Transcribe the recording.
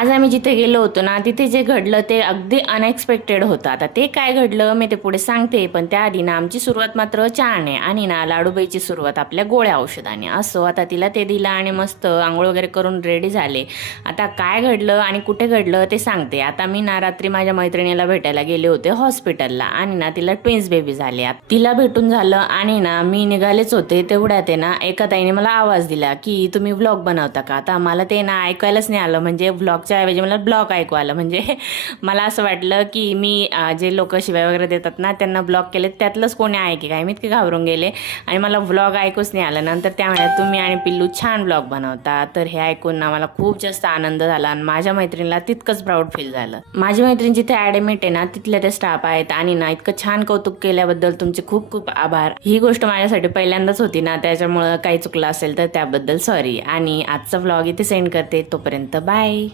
आज आम्ही जिथे गेलो होतो ना तिथे जे घडलं ते अगदी अनएक्सपेक्टेड होतं. आता ते काय घडलं मी ते पुढे सांगते, पण त्याआधी ना आमची सुरुवात मात्र चहाने आणि ना लाडूबाईची सुरुवात आपल्या गोळ्या औषधाने. असो, आता तिला ते दिलं आणि मस्त आंघोळ वगैरे करून रेडी झाले. आता काय घडलं आणि कुठे घडलं ते सांगते. आता मी ना रात्री माझ्या मैत्रिणीला भेटायला गेले होते हॉस्पिटलला आणि ना तिला ट्विन्स बेबी झाले. तिला भेटून झालं आणि ना मी निघालेच होते तेवढ्यात आहे ना एका ताईने मला आवाज दिला की तुम्ही व्लॉग बनवता का. आता मला ते ना ऐकायलाच नाही आलं, म्हणजे व्लॉगच्या ऐवजी मला ब्लॉग ऐकू आलं. म्हणजे मला असं वाटलं की मी जे लोक शिवाय वगैरे देतात ना त्यांना ब्लॉग केले त्यातलंच कोणी आहे की काय, मी इतके घाबरून गेले आणि मला व्लॉग ऐकूच नाही आलं. नंतर त्या म्हणाल्या तुम्ही आणि पिल्लू छान ब्लॉग बनवता. तर हे ऐकून ना मला खूप जास्त आनंद झाला आणि माझ्या मैत्रिणीला तितकंच प्राऊड फील झालं. माझी मैत्रीण जिथे ॲडमिट आहे ना तिथल्या ते स्टाफ आहेत आणि ना इतकं छान कौतुक केल्याबद्दल तुमचे खूप खूप आभार. ही गोष्ट माझ्यासाठी पहिल्यांदाच होती ना, त्याच्यामुळं काही चुकलं असेल तर त्याबद्दल सॉरी. आणि आजचा व्लॉग इथे सेंड करते, तोपर्यंत बाय.